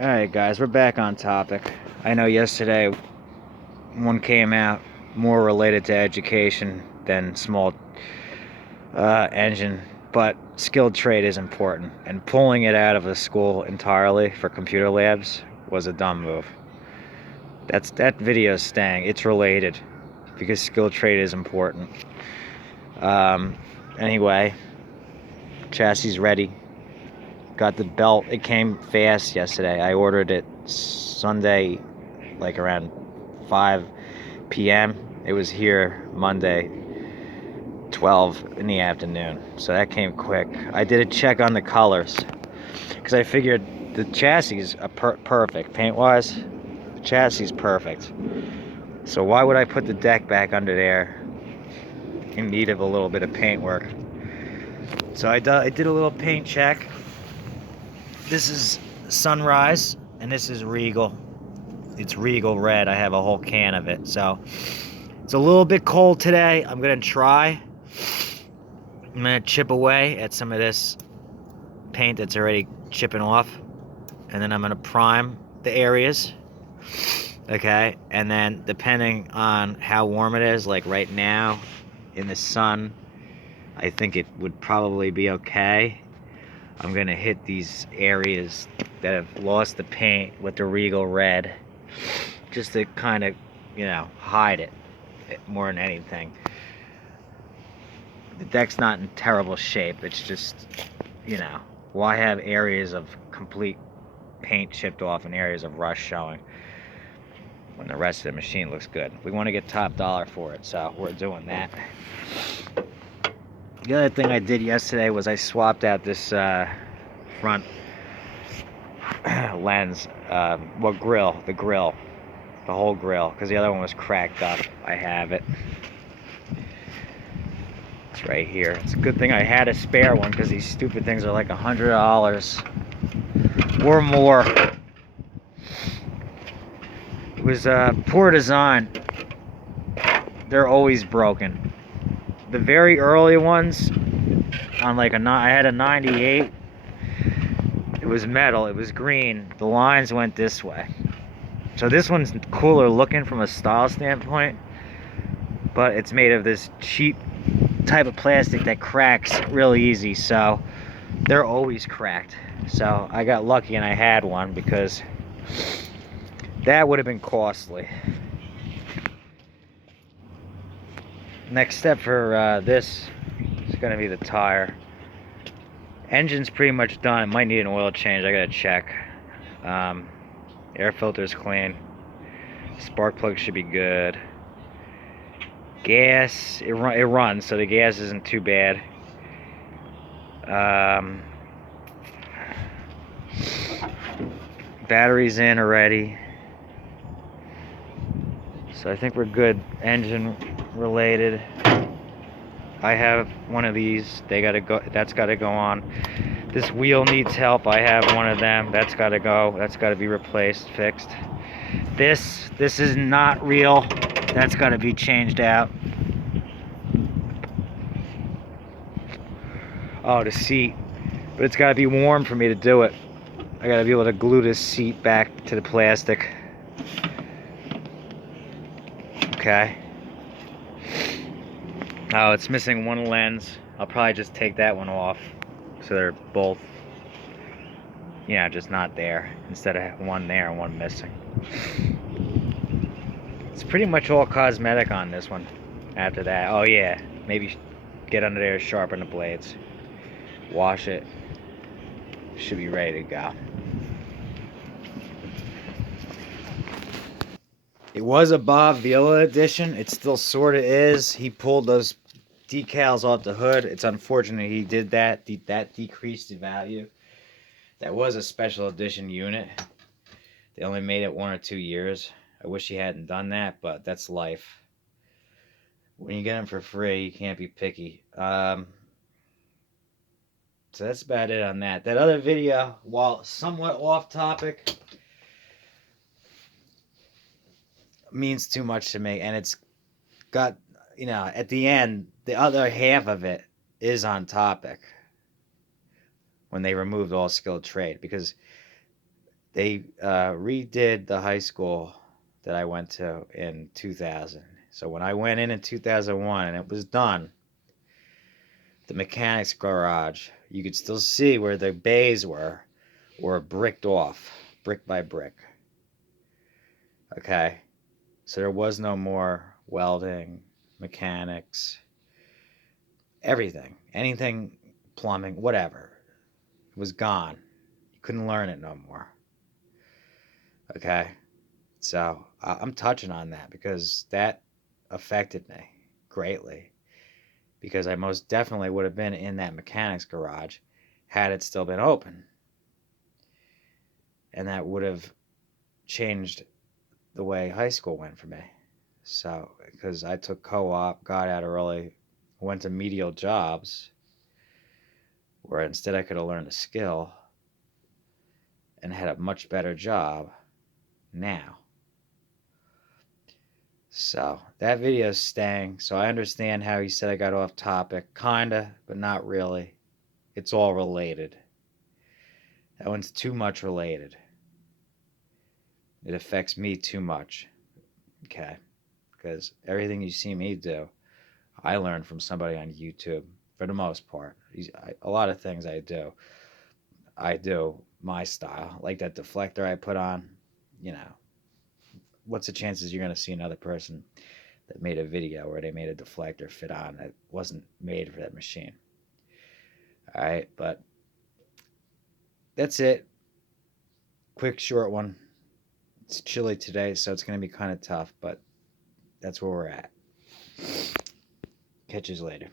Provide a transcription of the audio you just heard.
Alright, guys, we're back on topic. I know yesterday one came out more related to education than small engine, but skilled trade is important, and pulling it out of the school entirely for computer labs was a dumb move. That video is staying. It's related because skilled trade is important. Um, anyway, chassis ready. Got the belt. It came fast yesterday. I ordered it Sunday, like around 5 p.m. It was here Monday, 12 in the afternoon. So that came quick. I did a check on the colors because I figured the chassis are perfect paint-wise. The chassis is perfect. So why would I put the deck back under there in need of a little bit of paint work? So I did a little paint check. This is Sunrise, and this is Regal. It's Regal Red. I have a whole can of it. So it's a little bit cold today. I'm going to try. I'm going to chip away at some of this paint that's already chipping off. And then I'm going to prime the areas. Okay? And then depending on how warm it is, like right now in the sun, I think it would probably be okay. I'm going to hit these areas that have lost the paint with the Regal Red just to kind of, hide it more than anything. The deck's not in terrible shape. It's just, why have areas of complete paint chipped off and areas of rust showing when the rest of the machine looks good? We want to get top dollar for it, so we're doing that. The other thing I did yesterday was I swapped out this front lens, the grill, the whole grill, because the other one was cracked up. I have it. It's right here. It's a good thing I had a spare one, because these stupid things are like $100 or more. It was poor design. They're always broken. The very early ones, on I had a 98. It was metal. It was green. The lines went this way. So this one's cooler looking from a style standpoint, but it's made of this cheap type of plastic that cracks really easy. So they're always cracked. So I got lucky and I had one, because that would have been costly. Next step for this is going to be the tire. Engine's pretty much done. It might need an oil change. I gotta check. Air filter's clean. Spark plug should be good. Gas, it runs, so the gas isn't too bad. Battery's in already. So I think we're good engine related. I have one of these. That's gotta go on. This wheel needs help. I have one of them. That's gotta go. That's gotta be replaced, fixed. This is not real. That's gotta be changed out. Oh, the seat. But it's gotta be warm for me to do it. I gotta be able to glue this seat back to the plastic. Okay. Oh, it's missing one lens. I'll probably just take that one off, so they're both, just not there, instead of one there and one missing. It's pretty much all cosmetic on this one. After that, oh yeah, maybe get under there, sharpen the blades, wash it. Should be ready to go. It was a Bob Viola edition. It still sort of is. He pulled those decals off the hood. It's unfortunate he did that. That decreased the value. That was a special edition unit. They only made it 1 or 2 years. I wish he hadn't done that, but that's life. When you get them for free, you can't be picky. So that's about it on that. That other video, while somewhat off topic, means too much to me, and it's got, at the end, the other half of it is on topic when they removed all skilled trade, because They redid the high school that I went to in 2000. So when I went in 2001 and it was done, the mechanics garage, you could still see where the bays were bricked off, brick by brick. Okay, so there was no more welding, mechanics, everything, anything, plumbing, whatever. It was gone. You couldn't learn it no more. Okay, so I'm touching on that because that affected me greatly. Because I most definitely would have been in that mechanics garage had it still been open. And that would have changed the way high school went for me. So, because I took co op, got out early, went to medial jobs where instead I could have learned a skill and had a much better job now. So, that video is staying. So, I understand how he said I got off topic. Kinda, but not really. It's all related. That one's too much related. It affects me too much. Okay? Because everything you see me do, I learned from somebody on YouTube for the most part. A lot of things I do my style. Like that deflector I put on, you know, what's the chances you're going to see another person that made a video where they made a deflector fit on that wasn't made for that machine? All right, but that's it. Quick, short one. It's chilly today, so it's going to be kind of tough, but that's where we're at. Catch you later.